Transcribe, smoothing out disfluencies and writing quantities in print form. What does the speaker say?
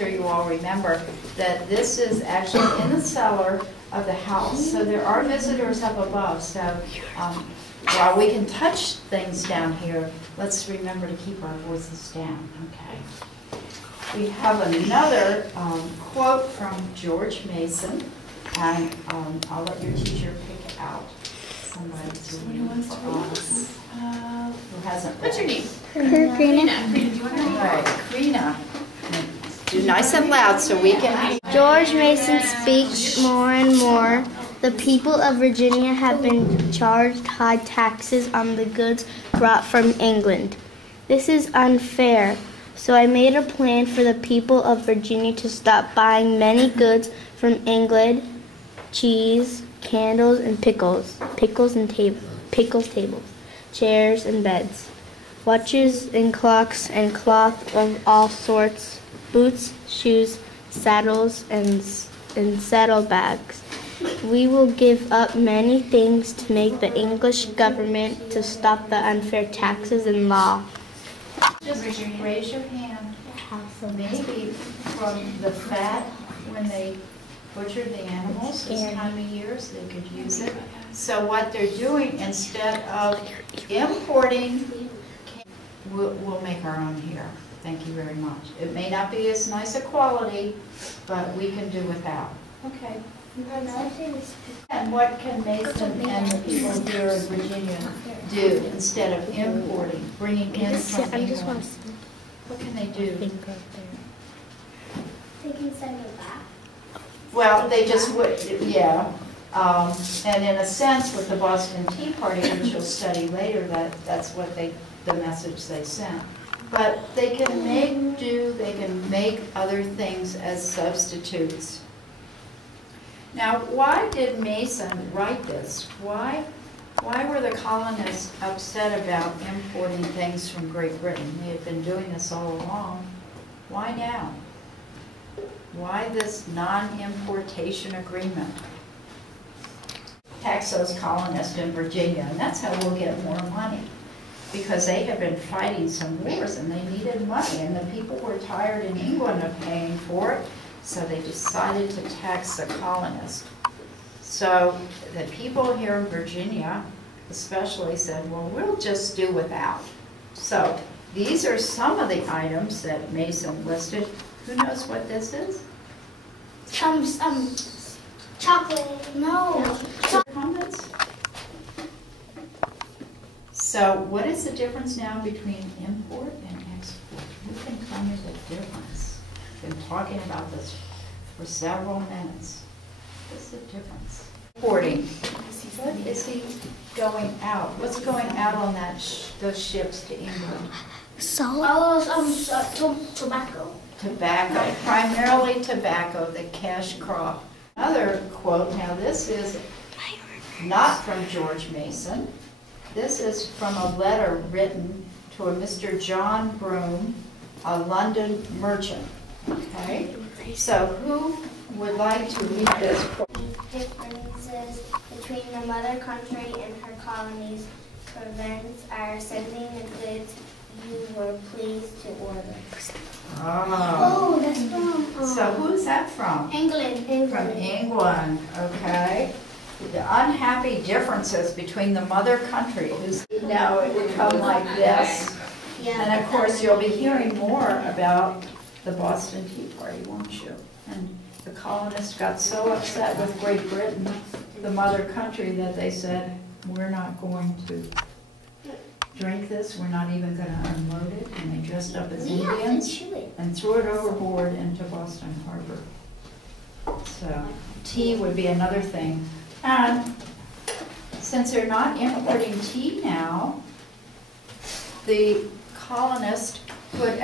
sure you all remember that this is actually in the cellar of the house. So there are visitors up above. So while we can touch things down here, let's remember to keep our voices down, okay? We have another quote from George Mason, and I'll let your teacher pick out somebody to read for us. Who hasn't read? What's your name? Karina. Do you want to read? All right, Karina. Do nice and loud so we can. George Mason speaks more and more. The people of Virginia have been charged high taxes on the goods brought from England. This is unfair, so I made a plan for the people of Virginia to stop buying many goods from England: cheese, candles, and pickles tables, chairs and beds, watches and clocks, and cloth of all sorts, boots, shoes, saddles, and saddlebags. We will give up many things to make the English government to stop the unfair taxes and law. Just raise your hand. Maybe from the fat when they butchered the animals this time of year, so they could use it. So what they're doing, instead of importing, we'll make our own here. Thank you very much. It may not be as nice a quality, but we can do without. Okay. And what can Mason and the people here in Virginia do instead of importing, bringing in from England? What can they do? They can send it back. Well, they just would, yeah. And in a sense, with the Boston Tea Party, which you'll study later, that's what the message they sent. But they can make do, they can make other things as substitutes. Now, why did Mason write this? Why were the colonists upset about importing things from Great Britain? They had been doing this all along. Why now? Why this non-importation agreement? Tax those colonists in Virginia, and that's how we'll get more money. Because they had been fighting some wars and they needed money, and the people were tired in England of paying for it, so they decided to tax the colonists. So the people here in Virginia especially said, well, we'll just do without. So these are some of the items that Mason listed. Who knows what this is? Chocolate. No. Comments? So what is the difference now between import and export? Who can tell me the difference? I've been talking about this for several minutes. What's the difference? Importing. What is he going out? What's going out on that those ships to England? Salt. Tobacco. Tobacco, primarily tobacco, the cash crop. Another quote, now this is not from George Mason. This is from a letter written to a Mr. John Broome, a London merchant. Okay? So who would like to read this quote? Differences between the mother country and her colonies prevents our sending the goods you were pleased to order. Oh, That's from so who's that from? England. From England, okay. The unhappy differences between the mother country, who's now it would come like this. Yeah. And of course you'll be hearing more about the Boston Tea Party, won't you? And the colonists got so upset with Great Britain, the mother country, that they said, we're not going to drink this, we're not even going to unload it. And they dressed up as Indians and threw it overboard into Boston Harbor. So tea would be another thing. And since they're not importing tea now, the colonists put